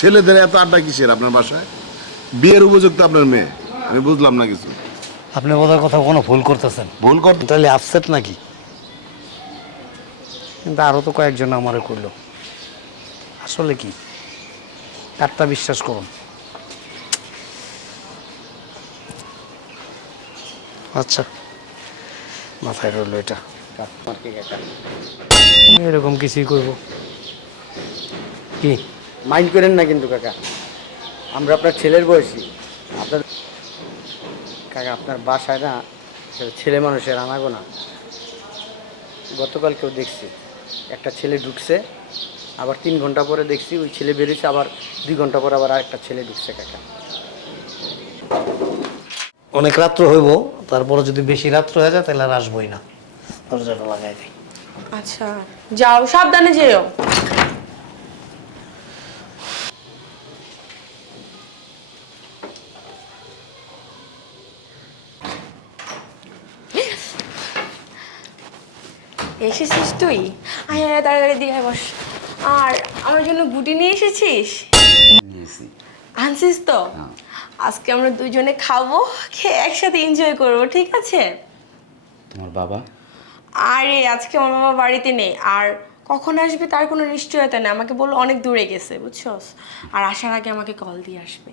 ছেলেদের এত আড্ডা কিসের আপনার বাসায়? বিয়ের উপযুক্ত আপনার মেয়ে? আমি বুঝলাম না কিছু। আপনি বোধহয় কথা কোনো ভুল করতেছেন। ভুল কর। তাহলে আপসেট নাকি? কিন্তু আরও তো কয়েকজন আমারে করলো। আসলে কি একটা বিশ্বাস করুন। আচ্ছা, মাথায় রইল এটা। এরকম কিছুই করব কি? মাইন্ড করেন না কিন্তু কাকা, আমরা আপনার ছেলের বয়সী। আপনার কাকা আপনার বাসায় না ছেলে মানুষের আনাগোনা। গতকাল কেউ দেখছি একটা ছেলে ঢুকছে, আবার 3 ঘন্টা পরে দেখছি ওই ছেলে বেরিয়েছে, আবার 2 ঘন্টা পরে আবার আরেকটা ছেলে ঢুকছে কাকা। অনেক রাত্র হইব, তারপরে যদি বেশি রাত্র হয়ে যায় তাহলে আর আসবোই না। দরজাটা লাগাই দিই। আচ্ছা, যাও, সাবধানে যেও। এসেছিস তুই? আয় আয়, তাড়াতাড়ি দিয়ে আয়, বস। আর আমার জন্য গুটি নিয়ে এসেছিস? নিয়েছি। আনছিস তো? আজকে আমরা দুজনে খাবো, খেয়ে একসাথে এনজয় করবো, ঠিক আছে? তোমার বাবা? আরে আজকে আমার বাবা বাড়িতে নেই, আর কখন আসবে তার কোনো নিশ্চয়তা নেই। আমাকে বললো অনেক দূরে গেছে, বুঝছস? আর আসার আগে আমাকে কল দিয়ে আসবে।